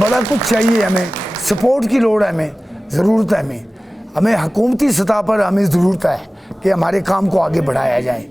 बड़ा कुछ चाहिए हमें, सपोर्ट की लोड़ है, हमें ज़रूरत है, हमें हुकूमती सतह पर हमें ज़रूरत है कि हमारे काम को आगे बढ़ाया जाए।